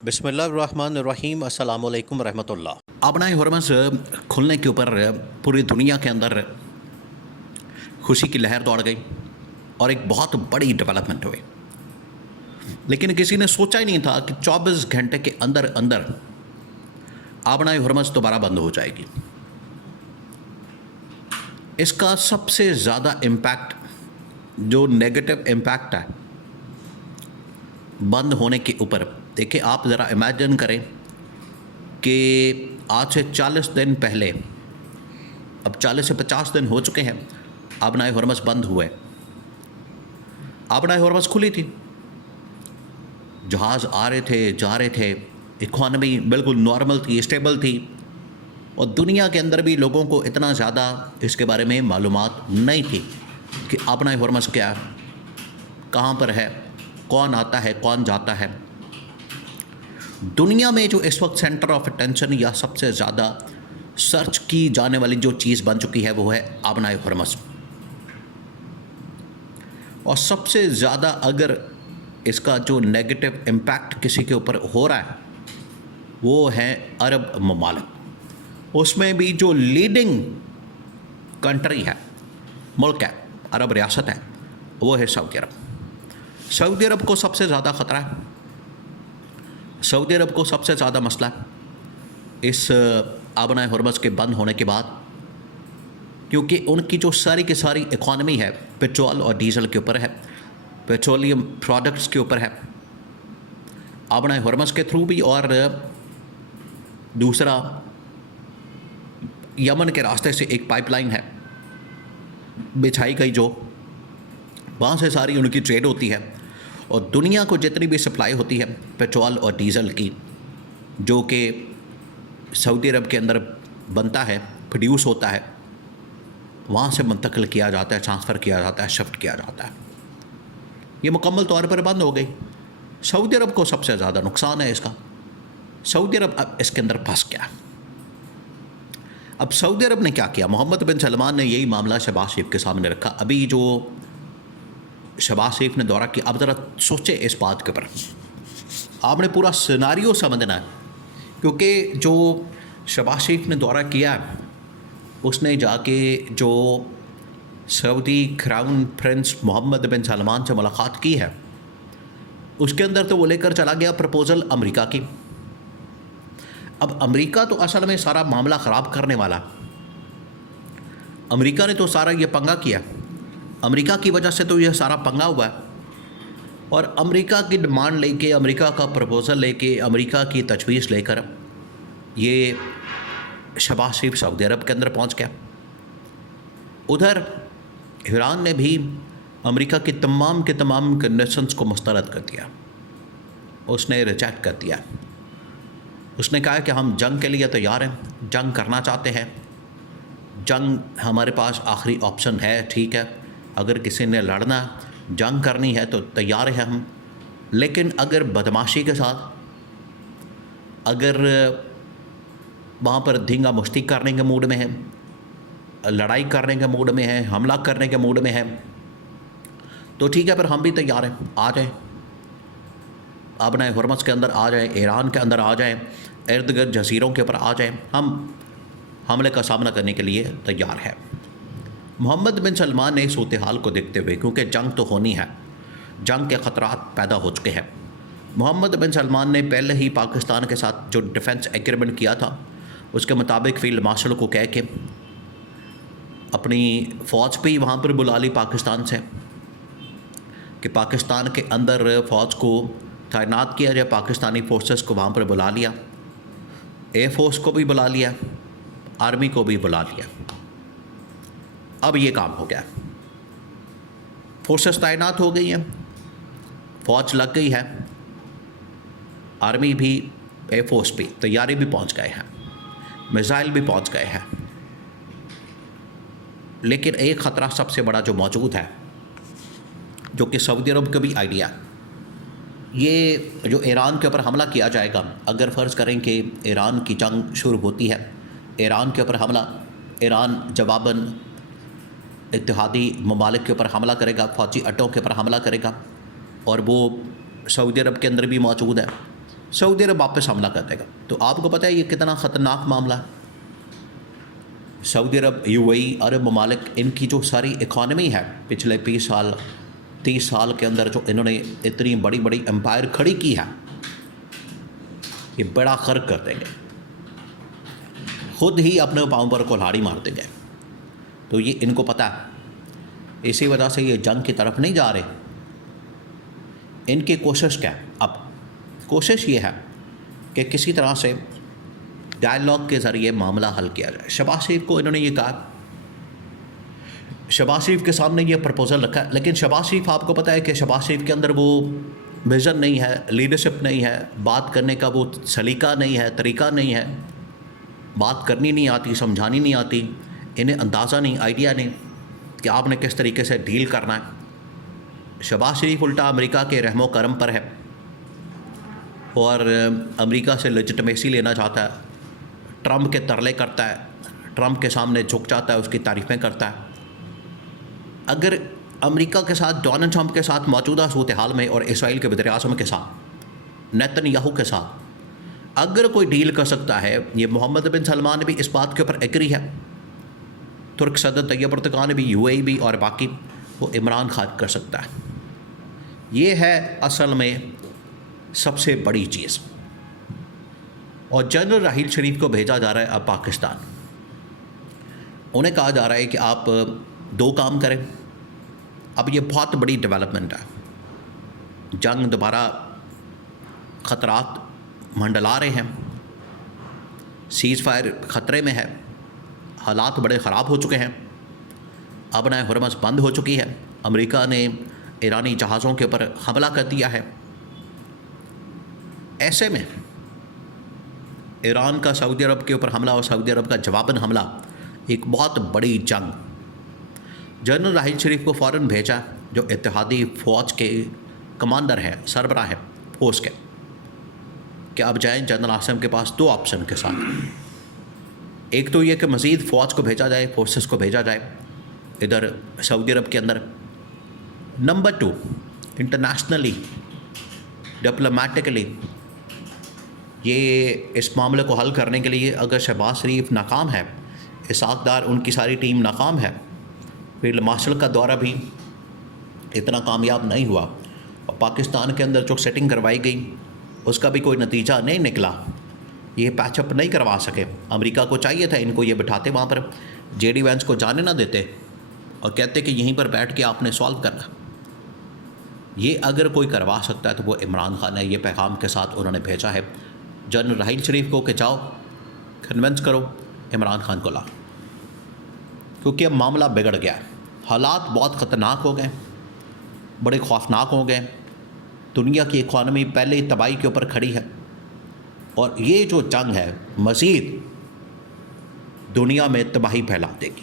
बिस्मिल्लाहिर्रहमानिर्रहीम अस्सलामुअलैकुम रहमतुल्लाह। अपना हरमस खुलने के ऊपर पूरी दुनिया के अंदर खुशी की लहर दौड़ गई और एक बहुत बड़ी डेवलपमेंट हुई। लेकिन किसी ने सोचा ही नहीं था कि 24 घंटे के अंदर अंदर आबना हरमस दोबारा बंद हो जाएगी। इसका सबसे ज़्यादा इम्पैक्ट, जो नेगेटिव इम्पैक्ट है बंद होने के ऊपर, देखिए आप ज़रा इमेजिन करें कि आज से 40 दिन पहले, अब 40 से 50 दिन हो चुके हैं आबनाए हरमस बंद हुए। आबनाए हरमस खुली थी, जहाज़ आ रहे थे, जा रहे थे, इकॉनमी बिल्कुल नॉर्मल थी, स्टेबल थी, और दुनिया के अंदर भी लोगों को इतना ज़्यादा इसके बारे में मालूमात नहीं थी कि आबनाए हरमस क्या, कहाँ पर है, कौन आता है, कौन जाता है। दुनिया में जो इस वक्त सेंटर ऑफ अटेंशन या सबसे ज़्यादा सर्च की जाने वाली जो चीज़ बन चुकी है वो है आबनाए हरमस। और सबसे ज़्यादा अगर इसका जो नेगेटिव इम्पैक्ट किसी के ऊपर हो रहा है वो है अरब ममालिक। उसमें भी जो लीडिंग कंट्री है, मुल्क है, अरब रियासत है, वो है सऊदी अरब। सऊदी अरब को सबसे ज़्यादा ख़तरा है, सऊदी अरब को सबसे ज़्यादा मसला है इस आबनाए हरमस के बंद होने के बाद, क्योंकि उनकी जो सारी की सारी इकॉनमी है पेट्रोल और डीजल के ऊपर है, पेट्रोलियम प्रोडक्ट्स के ऊपर है। आबनाए हरमस के थ्रू भी, और दूसरा यमन के रास्ते से एक पाइपलाइन है बिछाई गई, जो वहाँ से सारी उनकी ट्रेड होती है, और दुनिया को जितनी भी सप्लाई होती है पेट्रोल और डीज़ल की, जो कि सऊदी अरब के अंदर बनता है, प्रोड्यूस होता है, वहाँ से मुंतकिल किया जाता है, ट्रांसफ़र किया जाता है, शिफ्ट किया जाता है। ये मुकम्मल तौर पर बंद हो गई। सऊदी अरब को सबसे ज़्यादा नुकसान है इसका। सऊदी अरब अब इसके अंदर फंस गया। अब सऊदी अरब ने क्या किया, मोहम्मद बिन सलमान ने यही मामला शहबाज शरीफ के सामने रखा। अभी जो शहबाज शरीफ ने दौरा किया, अब ज़रा सोचे इस बात के ऊपर, आपने पूरा सिनारियो समझना है, क्योंकि जो शहबाज शरीफ ने दौरा किया है, उसने जाके जो सऊदी क्राउन प्रिंस मोहम्मद बिन सलमान से मुलाकात की है, उसके अंदर तो वो लेकर चला गया प्रपोज़ल अमेरिका की। अब अमेरिका तो असल में सारा मामला ख़राब करने वाला, अमेरिका ने तो सारा ये पंगा किया, अमेरिका की वजह से तो यह सारा पंगा हुआ है। और अमेरिका की डिमांड लेके, अमेरिका का प्रपोज़ल लेके, अमेरिका की तजवीज़ लेकर ये शहबाज शरीफ सऊदी अरब के अंदर पहुंच गया। उधर ईरान ने भी अमेरिका की तमाम के तमाम कंडीशंस को मुस्तरद कर दिया, उसने रिजेक्ट कर दिया। उसने कहा कि हम जंग के लिए तैयार हैं, जंग करना चाहते हैं, जंग हमारे पास आखिरी ऑप्शन है, ठीक है, अगर किसी ने लड़ना, जंग करनी है तो तैयार है हम, लेकिन अगर बदमाशी के साथ, अगर वहाँ पर धींगा मुश्ती करने के मूड में है, लड़ाई करने के मूड में है, हमला करने के मूड में है, तो ठीक है, पर हम भी तैयार हैं, आ जाएं, आबनाए हरमस के अंदर आ जाएं, ईरान के अंदर आ जाएं, इर्द गिर्द जजीरों के ऊपर आ जाएं, हम हमले का सामना करने के लिए तैयार है। मोहम्मद बिन सलमान ने इस सूरत हाल को देखते हुए, क्योंकि जंग तो होनी है, जंग के ख़तरात पैदा हो चुके हैं, मोहम्मद बिन सलमान ने पहले ही पाकिस्तान के साथ जो डिफेंस एग्रीमेंट किया था, उसके मुताबिक फील्ड मार्शल को कह के अपनी फ़ौज भी वहाँ पर बुला ली पाकिस्तान से, कि पाकिस्तान के अंदर फ़ौज को तैनात किया जाए, पाकिस्तानी फोर्सेस को वहाँ पर बुला लिया, एयर फोर्स को भी बुला लिया, आर्मी को भी बुला लिया। अब ये काम हो गया, फोर्सेस तैनात हो गई हैं, फ़ौज लग गई है, आर्मी भी, एयर फोर्स भी, तैयारी भी पहुंच गए हैं, मिसाइल भी पहुंच गए हैं। लेकिन एक ख़तरा सबसे बड़ा जो मौजूद है, जो कि सऊदी अरब का भी आइडिया, ये जो ईरान के ऊपर हमला किया जाएगा, अगर फ़र्ज़ करें कि ईरान की जंग शुरू होती है, ईरान के ऊपर हमला, ईरान जवाबन इत्तेहादी ममालिक के ऊपर हमला करेगा, फ़ौजी अड्डों के ऊपर हमला करेगा, और वो सऊदी अरब के अंदर भी मौजूद है, सऊदी अरब वापस हमला कर देगा। तो आपको पता है ये कितना ख़तरनाक मामला है। सऊदी अरब, यूएई, अरब ममालिक, इनकी जो सारी इकॉनमी है पिछले 20 साल 30 साल के अंदर जो इन्होंने इतनी बड़ी बड़ी एम्पायर खड़ी की है, ये बड़ा खर्च कर देंगे, खुद ही अपने पाँव पर कुल्हाड़ी मार देंगे। तो ये इनको पता है, इसी वजह से ये जंग की तरफ नहीं जा रहे। इनकी कोशिश क्या है? अब कोशिश ये है कि किसी तरह से डायलॉग के ज़रिए मामला हल किया जाए। शहबाज शरीफ को इन्होंने ये कहा, शहबाज शरीफ के सामने ये प्रपोज़ल रखा है, लेकिन शहबाज शरीफ, आपको पता है कि शहबाज शरीफ के अंदर वो विज़न नहीं है, लीडरशिप नहीं है, बात करने का वो सलीका नहीं है, तरीक़ा नहीं है, बात करनी नहीं आती, समझानी नहीं आती, इन्हें अंदाज़ा नहीं, आइडिया नहीं कि आपने किस तरीके से डील करना है। शहबाज शरीफ उल्टा अमेरिका के रहमो करम पर है और अमेरिका से लेजिटिमेसी लेना चाहता है, ट्रंप के तरले करता है, ट्रंप के सामने झुक जाता है, उसकी तारीफ़ें करता है। अगर अमेरिका के साथ, डोनाल्ड ट्रंप के साथ मौजूदा सूरत हाल में और इसराइल के वज़ीर-ए-आज़म के साथ, नेतन्याहू के साथ अगर कोई डील कर सकता है, ये मोहम्मद बिन सलमान भी इस बात के ऊपर एग्री है, तुर्क सदर तैयब अर्दगान भी, यूएई भी और बाकी, वो इमरान खान कर सकता है। ये है असल में सबसे बड़ी चीज़। और जनरल राहील शरीफ को भेजा जा रहा है अब पाकिस्तान। उन्हें कहा जा रहा है कि आप 2 काम करें। अब ये बहुत बड़ी डेवलपमेंट है, जंग दोबारा ख़तरात मंडला रहे हैं, सीज़ फायर ख़तरे में है, हालात बड़े ख़राब हो चुके हैं, अबनाए हुरमज़ बंद हो चुकी है, अमेरिका ने ईरानी जहाज़ों के ऊपर हमला कर दिया है। ऐसे में ईरान का सऊदी अरब के ऊपर हमला और सऊदी अरब का जवाबन हमला, एक बहुत बड़ी जंग। जनरल राहील शरीफ को फ़ौरन भेजा, जो इत्तेहादी फ़ौज के कमांडर हैं, सरबराह हैं फ़ौज के, कि अब जाएँ जनरल आसिम के पास 2 ऑप्शन के साथ। एक तो ये कि मज़ीद फ़ौज को भेजा जाए, फोर्सेस को भेजा जाए इधर सऊदी अरब के अंदर। नंबर 2, इंटरनेशनली डिप्लोमेटिकली ये इस मामले को हल करने के लिए, अगर शहबाज शरीफ नाकाम है, इसाक़ डार उनकी सारी टीम नाकाम है, फील्ड मार्शल का दौरा भी इतना कामयाब नहीं हुआ और पाकिस्तान के अंदर जो सेटिंग करवाई गई उसका भी कोई नतीजा नहीं निकला, ये पैचअप नहीं करवा सके। अमेरिका को चाहिए था इनको ये बिठाते वहाँ पर, जेडी वैंस को जाने ना देते और कहते कि यहीं पर बैठ के आपने सॉल्व करना। ये अगर कोई करवा सकता है तो वो इमरान खान है। ये पैगाम के साथ उन्होंने भेजा है जनरल राहील शरीफ को कि जाओ कन्विंस करो इमरान खान को ला, क्योंकि अब मामला बिगड़ गया है, हालात बहुत ख़तरनाक हो गए, बड़े खौफनाक हो गए। दुनिया की इकॉनमी पहले ही तबाही के ऊपर खड़ी है और ये जो जंग है मज़ीद दुनिया में तबाही फैला देगी।